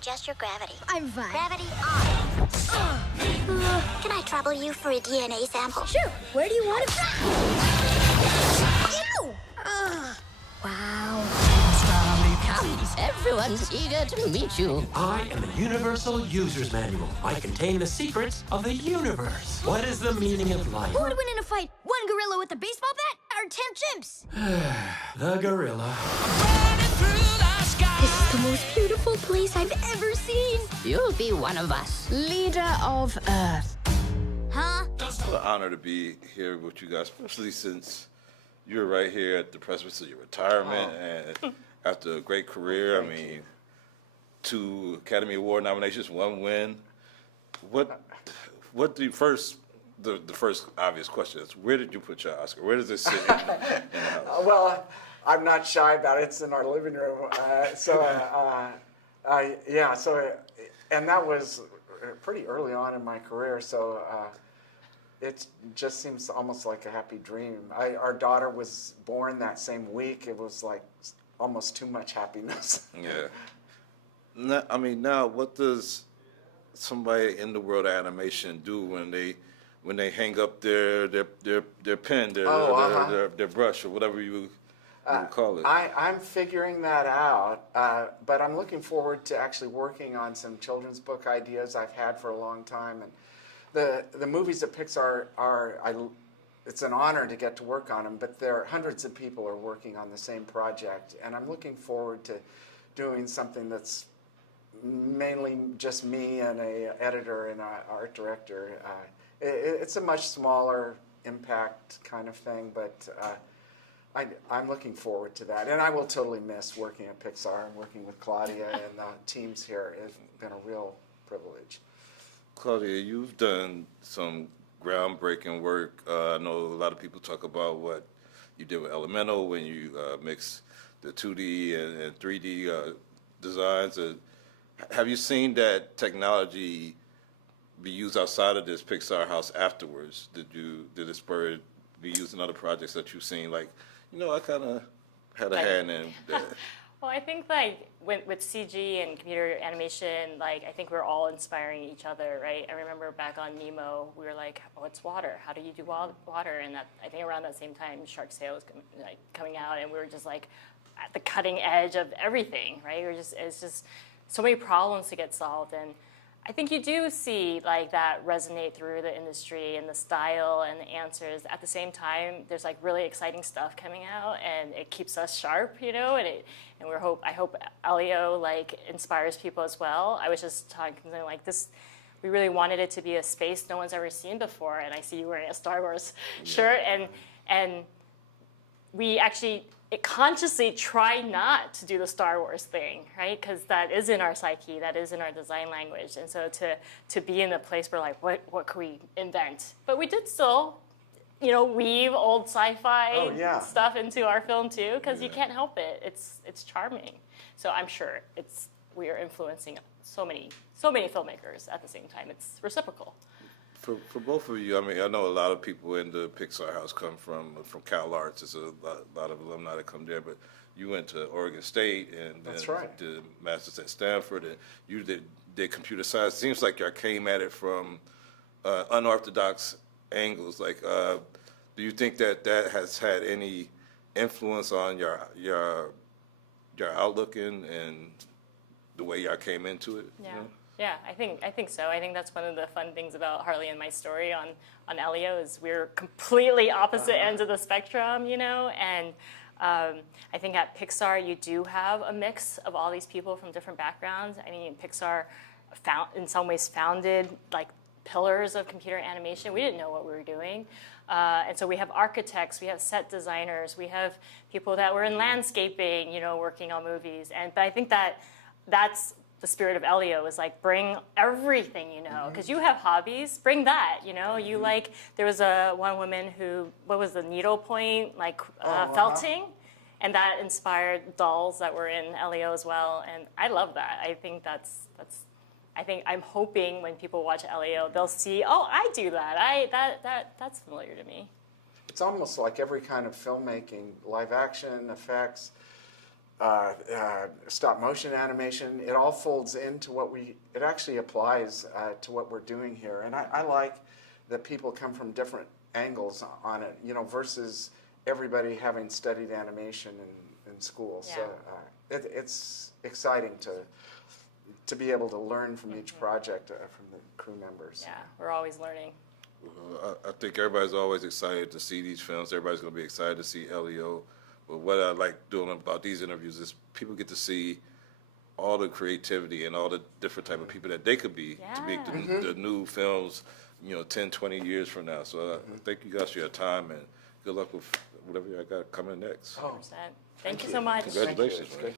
adjust your gravity. I'm fine. Gravity on. Can I trouble you for a DNA sample? Sure. Where do you want it? Ew! Wow. Everyone's eager to meet you. I am the Universal User's Manual. I contain the secrets of the universe. What is the meaning of life? Who would win in a fight? One gorilla with a baseball bat or 10 chimps? The gorilla. This is the most beautiful place I've ever seen. You'll be one of us. Leader of Earth. Huh? It's an honor to be here with you guys, especially since you're right here at the precipice of your retirement and after a great career. I mean, 2 Academy Award nominations, 1 win. What do you first? The first obvious question is, where did you put your Oscar? Where does it sit in the house? Well, I'm not shy about it. It's in our living room. And that was pretty early on in my career. So it just seems almost like a happy dream. Our daughter was born that same week. It was like almost too much happiness. Yeah. Now, what does somebody in the world of animation do when they hang up their pen, their brush, or whatever you would call it? I'm figuring that out, but I'm looking forward to actually working on some children's book ideas I've had for a long time. And the movies at Pixar it's an honor to get to work on them, but there are hundreds of people are working on the same project, and I'm looking forward to doing something that's mainly just me and an editor and an art director. It's a much smaller impact kind of thing, but I'm looking forward to that. And I will totally miss working at Pixar and working with Claudia and the teams here. It's been a real privilege. Claudia, you've done some groundbreaking work. I know a lot of people talk about what you did with Elemental when you mixed the 2D and 3D designs. Have you seen that technology be used outside of this Pixar house afterwards? Did it spur it be used in other projects that you've seen? Like, I kind of had a hand in that. Well, I think with CG and computer animation, I think we're all inspiring each other, right? I remember back on Nemo, we were like, "Oh, it's water. How do you do water?" And I think around that same time, Shark Tale was coming out, and we were just at the cutting edge of everything, right? It's just so many problems to get solved, and I think you do see that resonate through the industry and the style and the answers. At the same time, there's really exciting stuff coming out, and it keeps us sharp, and I hope Elio inspires people as well. I was just talking something like this. We really wanted it to be a space no one's ever seen before, and I see you wearing a Star Wars shirt, and we actually consciously try not to do the Star Wars thing, right? Because that is in our psyche, that is in our design language, and so to be in a place where what could we invent? But we did still, weave old sci-fi stuff into our film too, because you can't help it. It's charming. So I'm sure we are influencing so many filmmakers at the same time. It's reciprocal. For both of you, I know a lot of people in the Pixar house come from Cal Arts. There's a lot of alumni that come there, but you went to Oregon State and did masters at Stanford, and you did computer science. It seems like y'all came at it from unorthodox angles. Do you think that has had any influence on your outlook and the way y'all came into it? Yeah. Yeah, I think so. I think that's one of the fun things about Harley and my story on Elio is we're completely opposite ends of the spectrum, and I think at Pixar you do have a mix of all these people from different backgrounds. I mean, Pixar in some ways founded pillars of computer animation. We didn't know what we were doing. And so we have architects, we have set designers, we have people that were in landscaping, working on movies. But I think that's the spirit of Elio is bring everything, because you have hobbies, bring that, you there was one woman who, what was the needlepoint, felting, and that inspired dolls that were in Elio as well, and I love that. I think I'm hoping when people watch Elio, they'll see, oh, I do that, that's familiar to me. It's almost like every kind of filmmaking, live action, effects, stop motion animation. It all folds into it actually applies to what we're doing here. And I like that people come from different angles on it, versus everybody having studied animation in school. Yeah. So it's exciting to be able to learn from each project from the crew members. Yeah, we're always learning. I think everybody's always excited to see these films. Everybody's going to be excited to see Elio. But what I like doing about these interviews is people get to see all the creativity and all the different type of people that they could be to make the new films, 10, 20 years from now. So thank you guys for your time, and good luck with whatever you got coming next. 100%. Thank you so much. Congratulations, man.